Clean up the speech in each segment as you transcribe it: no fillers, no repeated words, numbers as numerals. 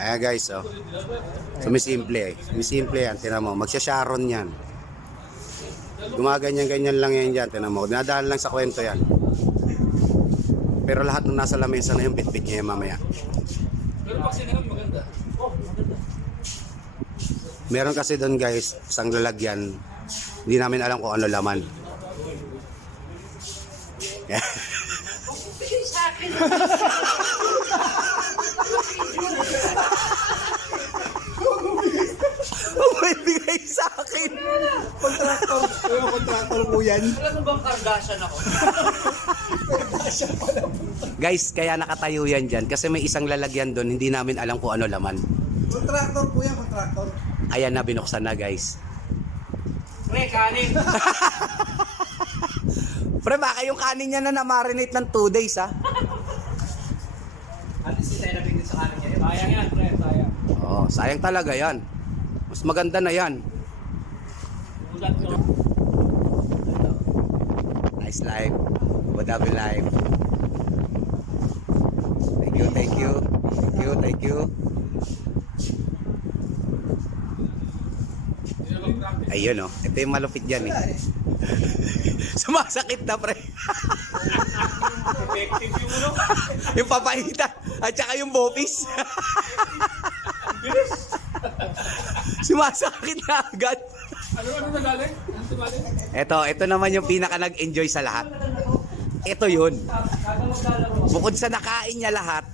Ayan guys, oh. Sumisimple eh. Sumisimple yan, tinan mo. Magsya-sharon yan. Gumaganyan-ganyan lang yan dyan, tinan mo. Dinadaan lang sa kwento yan. Pero lahat ng nasa lamesa na yung bit-bit niya mamaya. Pero pag sinabi maganda. Oh, maganda. Meron kasi doon guys, isang lalagyan. Hindi namin alam kung ano laman. Bigay sa akin. Bigay sa akin. Kontraktor po yan. Alam mo bang Kardashian ako? Guys, kaya nakatayo yan dyan. Kasi may isang lalagyan doon, hindi namin alam kung ano laman. Kontraktor po yan, kontraktor. Ayan na, binuksan na guys. Pre, kanin. Pre, baka yung kanin niya na na-marinate ng 2 days ha. At least tayo nabigyan sa kanin niya. Sayang yan, pre. Sayang. Oo, sayang talaga yan. Mas maganda na yan. Ulat ko. Nice life. Wadabi life. Thank you, thank you. Thank you, thank you. Ayun oh, ito yung malupit dyan eh. Sumasakit na pre. Effective yung ulo. Yung papahita at saka yung bopis. Sumasakit na agad. Ano nagaling? Ano tumaling? Ito naman yung pinaka nag-enjoy sa lahat. Ito yun. Bukod sa nakain niya lahat,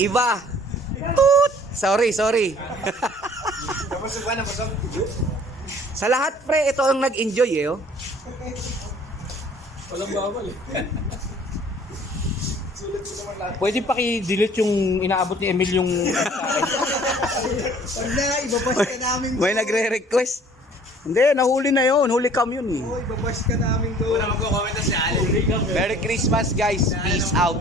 iba. Toot! Sorry. Napasok ba? Napasok? Sa lahat pre, ito ang nag-enjoy eh. Oh. Walang bawal eh. Pwede paki-delete yung inaabot ni Emil yung Pag na, ibabash ka namin doon. May nagre-request. Hindi, nahuli na yun. Huli cam yun eh. Oo, ibabash ka namin doon. Wala magko-comment na si Ali. Merry Christmas guys. Peace out.